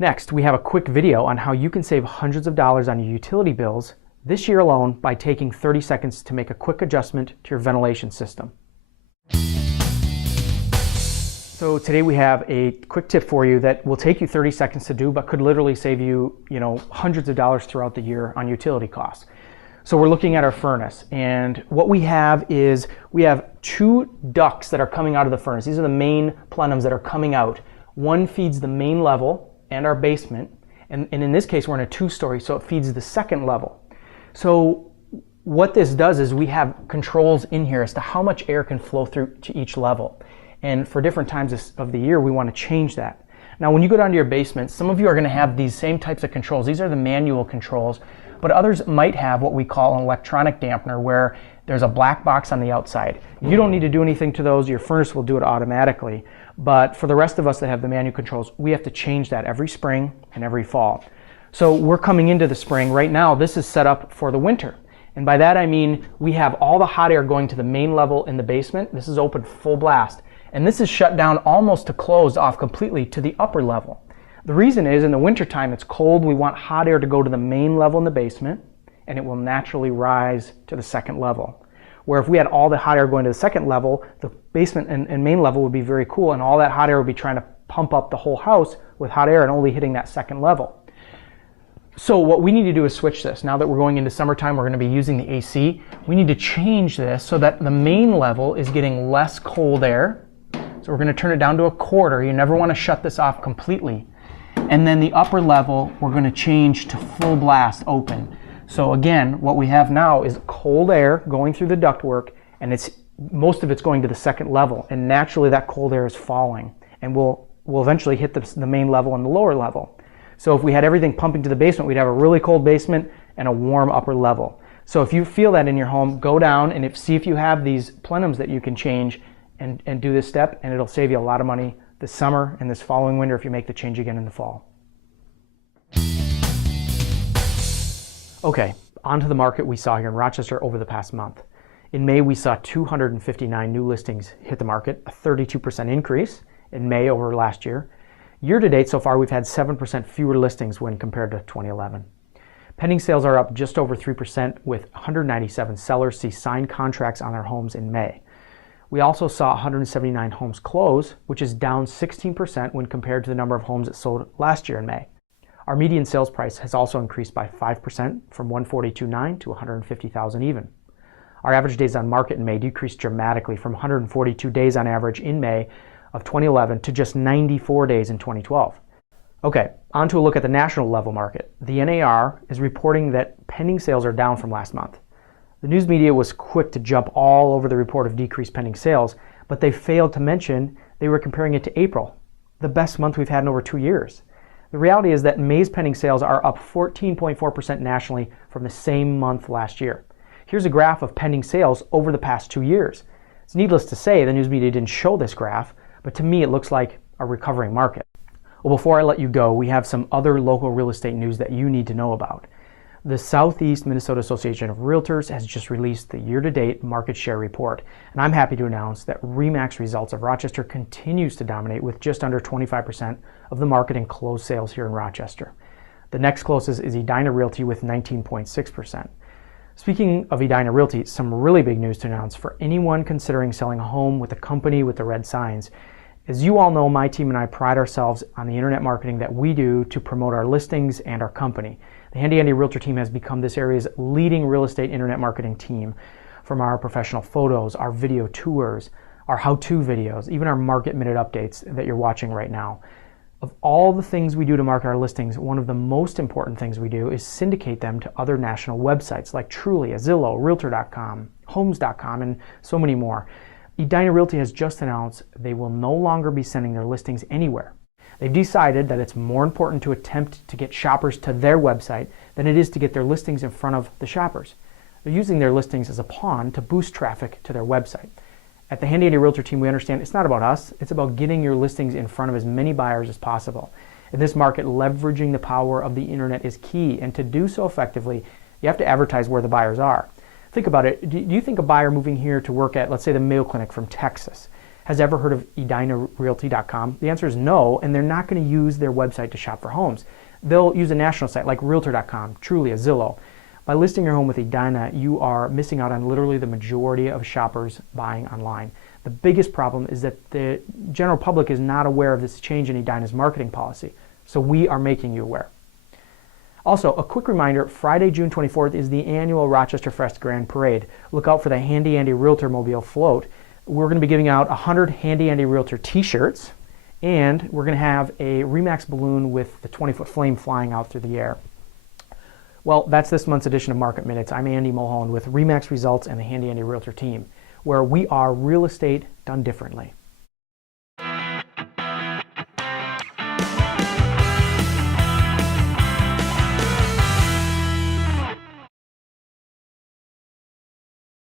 Next, we have a quick video on how you can save hundreds of dollars on your utility bills this year alone by taking 30 seconds to make a quick adjustment to your ventilation system. So today we have a quick tip for you that will take you 30 seconds to do, but could literally save you, hundreds of dollars throughout the year on utility costs. So we're looking at our furnace, and what we have is we have two ducts that are coming out of the furnace. These are the main plenums that are coming out. One feeds the main level and our basement, and in this case we're in a two-story, so it feeds the second level. So what this does is we have controls in here as to how much air can flow through to each level. And for different times of the year, we want to change that. Now, when you go down to your basement, some of you are going to have these same types of controls. These are the manual controls, but others might have what we call an electronic dampener, where there's a black box on the outside. You don't need to do anything to those. Your furnace will do it automatically. But for the rest of us that have the manual controls, we have to change that every spring and every fall. So we're coming into the spring. Right now, this is set up for the winter. And by that I mean we have all the hot air going to the main level in the basement. This is open full blast. And this is shut down almost to close off completely to the upper level. The reason is in the wintertime it's cold. We want hot air to go to the main level in the basement, and it will naturally rise to the second level. Where if we had all the hot air going to the second level, the basement and main level would be very cool, and all that hot air would be trying to pump up the whole house with hot air and only hitting that second level. So what we need to do is switch this. Now that we're going into summertime, we're going to be using the AC. We need to change this so that the main level is getting less cold air. So we're going to turn it down to a quarter. You never want to shut this off completely. And then the upper level, we're going to change to full blast open. So again, what we have now is cold air going through the ductwork, and most of it's going to the second level. And naturally that cold air is falling, and we'll eventually hit the main level and the lower level. So if we had everything pumping to the basement, we'd have a really cold basement and a warm upper level. So if you feel that in your home, go down and see if you have these plenums that you can change and do this step, and it'll save you a lot of money this summer and this following winter if you make the change again in the fall. Okay, on to the market we saw here in Rochester over the past month. In May, we saw 259 new listings hit the market, a 32% increase in May over last year. Year to date so far, we've had 7% fewer listings when compared to 2011. Pending sales are up just over 3%, with 197 sellers see signed contracts on their homes in May. We also saw 179 homes close, which is down 16% when compared to the number of homes that sold last year in May. Our median sales price has also increased by 5% from $142,900 to $150,000 even. Our average days on market in May decreased dramatically from 142 days on average in May of 2011 to just 94 days in 2012. Okay, on to a look at the national level market. The NAR is reporting that pending sales are down from last month. The news media was quick to jump all over the report of decreased pending sales, but they failed to mention they were comparing it to April, the best month we've had in over 2 years. The reality is that May's pending sales are up 14.4% nationally from the same month last year. Here's a graph of pending sales over the past 2 years. It's needless to say the news media didn't show this graph, but to me it looks like a recovering market. Well, before I let you go, we have some other local real estate news that you need to know about. The Southeast Minnesota Association of Realtors has just released the year-to-date market share report, and I'm happy to announce that RE/MAX Results of Rochester continues to dominate with just under 25% of the market in closed sales here in Rochester. The next closest is Edina Realty with 19.6%. Speaking of Edina Realty, some really big news to announce for anyone considering selling a home with a company with the red signs. As you all know, my team and I pride ourselves on the internet marketing that we do to promote our listings and our company. The Handy Andy Realtor team has become this area's leading real estate internet marketing team. From our professional photos, our video tours, our how-to videos, even our market minute updates that you're watching right now. Of all the things we do to market our listings, one of the most important things we do is syndicate them to other national websites like Trulia, Zillow, Realtor.com, Homes.com, and so many more. Edina Realty has just announced they will no longer be sending their listings anywhere. They've decided that it's more important to attempt to get shoppers to their website than it is to get their listings in front of the shoppers. They're using their listings as a pawn to boost traffic to their website. At the Handy Andy Realtor team, we understand it's not about us, it's about getting your listings in front of as many buyers as possible. In this market, leveraging the power of the internet is key, and to do so effectively, you have to advertise where the buyers are. Think about it. Do you think a buyer moving here to work at, let's say, the Mayo Clinic from Texas has ever heard of edinarealty.com? The answer is no, and they're not going to use their website to shop for homes. They'll use a national site like Realtor.com, Trulia, Zillow. By listing your home with Edina, you are missing out on literally the majority of shoppers buying online. The biggest problem is that the general public is not aware of this change in Edina's marketing policy, so we are making you aware. Also, a quick reminder, Friday, June 24th is the annual Rochester Fest Grand Parade. Look out for the Handy Andy Realtor Mobile float. We're going to be giving out 100 Handy Andy Realtor t-shirts, and we're going to have a Remax balloon with the 20-foot flame flying out through the air. Well, that's this month's edition of Market Minutes. I'm Andy Mulholland with Remax Results and the Handy Andy Realtor team, where we are real estate done differently.